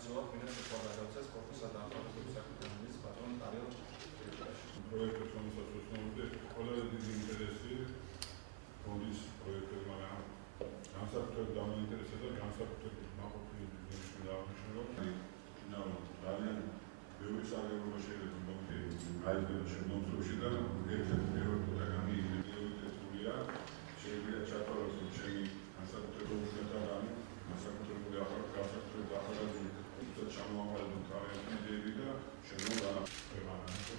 Tradițional, bine se poate adăuga corpusa de afaceri de secretariat, patron, tariu, proiectul s-a susținut de colegi din interese, condis proiectul mai am. Am să putem da un interesat, am să putem da o la școală. Nu, dar eu să avem o ședință cu domnul Aici de și domnul și de perioada de ani de studia și de aceea să facem am să putem lucra la ani, am să putem lucra ca să putem da la să facem o altă de vida și nu la permanență.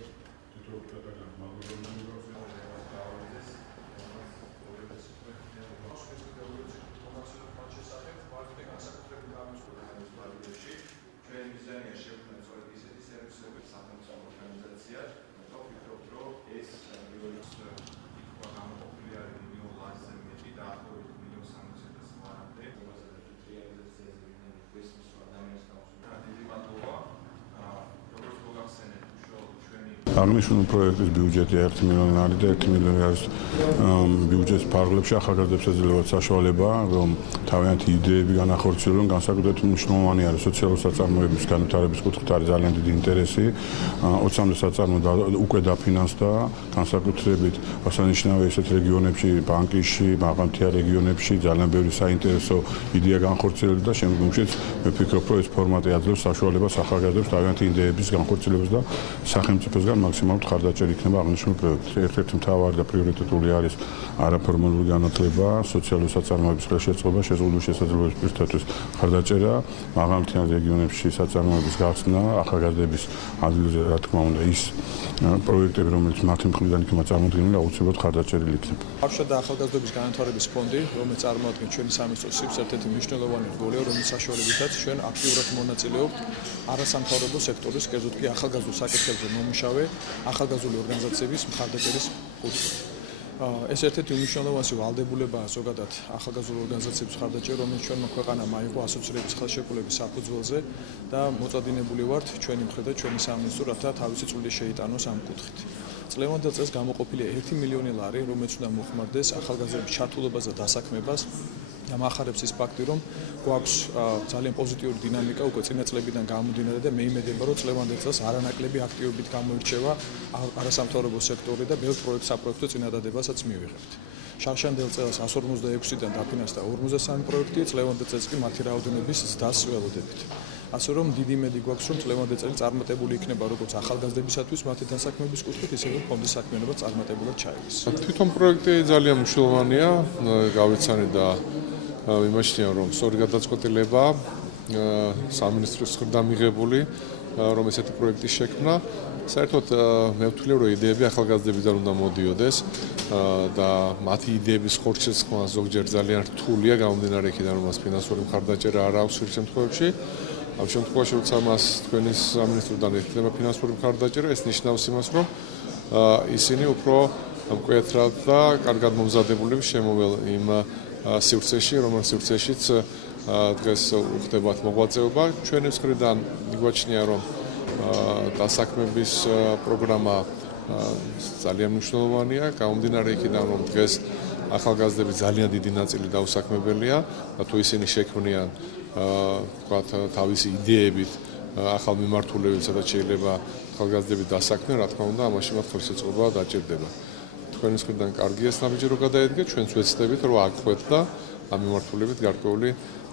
აღნიშნული პროექტის ბიუჯეტი 1 მილიონი არის და 1 მილიონი არის ბიუჯეტის ფარგლებში ახალგაზრდებს ეძლევათ საშუალება, რომ თავიანთი იდეები განახორციელონ, განსაკუთრებით მნიშვნელოვანი არის სოციალური საწარმოების განვითარების კუთხით არის ძალიან დიდი ინტერესი. 20-მდე საწარმო უკვე დაფინანსდა, განსაკუთრებით აღსანიშნავია ისეთ რეგიონებში, ბანკიში, მაღალმთიან რეგიონებში ძალიან ბევრი საინტერესო იდეა განხორციელდა და შემდგომშიც მე ვფიქრობ, რომ ეს ფორმატი აძლევს საშუალებას ახალგაზრდებს თავიანთი იდეების განხორციელებას და სახელმწიფოსგან მაქსიმალურად ხარდაჭერი იქნება აღნიშნული პროექტი. ერთ-ერთი მთავარი და პრიორიტეტული არის არაფორმალური განათლება, სოციალური საწარმოების ხელშეწყობა, შეზღუდული შესაძლებლობების პირთათვის ხარდაჭერა, მაღალმთიან რეგიონებში საწარმოების გახსნა, ახალგაზრდების ადგილზე, რა თქმა უნდა, ის პროექტები, რომელიც მათი მხრიდან იქნება წარმოდგენილი, აუცილებლად ხარდაჭერილი იქნება. ბავშვთა და ახალგაზრდების განვითარების ფონდი, რომელიც წარმოადგენს ჩვენი სამინისტროს ერთ-ერთი მნიშვნელოვანი რგოლია, რომლის საშუალებითაც ჩვენ აქტიურად მონაწილეობთ არასამთავრობო სექტორის, კერძოდ კი ახალგაზრდულ საკითხებზე მომუშავე ახალგაზრდული ორგანიზაციების მხარდაჭერის კუთხით. ეს ერთ-ერთი უმნიშვნელოვანესი ვალდებულებაა ზოგადად ახალგაზრდული ორგანიზაციების მხარდაჭერა, რომელიც ჩვენმა ქვეყანამ აიღო ასოცირების ხელშეკრულების საფუძველზე და მოწადინებული ვართ ჩვენი მხრიდან, ჩვენი სამინისტრო, რათა თავისი წვლილი შეიტანოს ამ კუთხით. წლევანდელ წელს გამოყოფილი 1 მილიონი ლარი, რომელიც უნდა მოხმარდეს ახალგაზრდების ჩართულობას და დასაქმებას. ამახარებს ის ფაქტი, რომ გვაქვს ძალიან პოზიტიური დინამიკა უკვე წინა წლებიდან გამომდინარე და მე იმედება, რომ წლევანდელ წელს არანაკლები აქტივობით გამოირჩევა არასამთავრობო სექტორი და ბევრ საპროექტო წინადადებასაც მივიღებთ. შარშანდელ წელს 156-დან დაფინანსდა 53 პროექტი, წლევანდელ წელს კი მათი რაოდენობის ზრდას ველოდებით. ასე რომ დიდი იმედი გვაქვს, რომ წლევანდელ წელი წარმატებული იქნება როგორც ახალგაზრდებისათვის მათი დასაქმების კუთხით, ისევე ფონდის საქმიანობა წარმატებულად ჩაივლის. თვითონ პროექტი ძალიან მნიშვნელოვანია, გავიცანი და მიმაჩნია, რომ სწორი გადაწყვეტილება სამინისტროს მხრიდან მიღებული, რომ ესეთი პროექტი შექმნა. საერთოდ მე ვთვლი, რომ იდეები ახალგაზრდებიდან უნდა მოდიოდეს და მათი იდეების ხორცშესხმა ზოგჯერ ძალიან რთულია გამომდინარე იქიდან, რომ მას ფინანსური მხარდაჭერა არ აქვს ერთ შემთხვევაში. ამ შემთხვევაში, როცა მას თქვენი სამინისტროდან ექნება ფინანსური მხარდაჭერა, ეს ნიშნავს იმას, რომ ისინი უფრო მკვეთრად და კარგად მომზადებული შემოვალ იმ სივრცეში, რომელიც სივრცეშიც დღეს უხდებათ მოღვაწეობა. ჩვენი მხრიდან მიგვაჩნია, რომ დასაქმების პროგრამა ძალიან მნიშვნელოვანია, გამომდინარე იქიდან, რომ დღეს ახალგაზრდების ძალიან დიდი ნაწილი დაუსაქმებელია და თუ ისინი შექმნიან თქვათ თავისი იდეებით ახალ მიმართულებით, სადაც შეიძლება ახალგაზრდები დასაქმნან, რა თქმა უნდა, ამაში მათ ხელშეწყობა დაჭირდება. თქვენი მხრიდან კარგი ეს ნაბიჯი რო გადაედგა, ჩვენც ვეცდებით, რომ აგვხვეთ და ამ მიმართულებით გარკვეული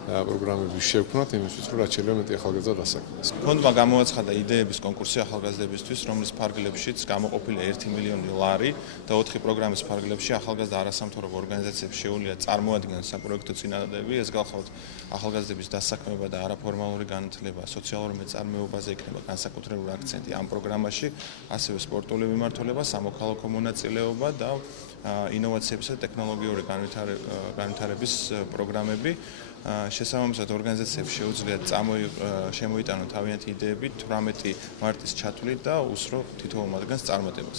პროგრამების შექმნათ იმისთვის, რომ რაც შეიძლება მეტი ახალგაზრდა დასაქმდეს. ფონდმა გამოაცხადა იდეების კონკურსი ახალგაზრდებისთვის, რომლის ფარგლებშიც გამოყოფილია 1 მილიონი ლარი და 4 პროგრამის ფარგლებში ახალგაზრდა არასამთავრობო ორგანიზაციებს შეუძლია წარმოადგენენ საპროექტო წინადადები, ეს გახლავთ ახალგაზრდების დასაქმება და არაფორმალური განათლება, სოციალურ მეწარმეობაზე იქნება განსაკუთრებული აქცენტი ამ პროგრამაში, ასევე სპორტული მიმართულება, სამოქალაქო მონაწილეობა და ინოვაციებისა და ტექნოლოგიური განვითარების პროგრამები. შესაბამისად ორგანიზაციებს შეუძლიათ შემოიტანონ თავიანთი იდეები 18 მარტის ჩათვლით და უსრო თითოეულ მათგანს წარმატებას.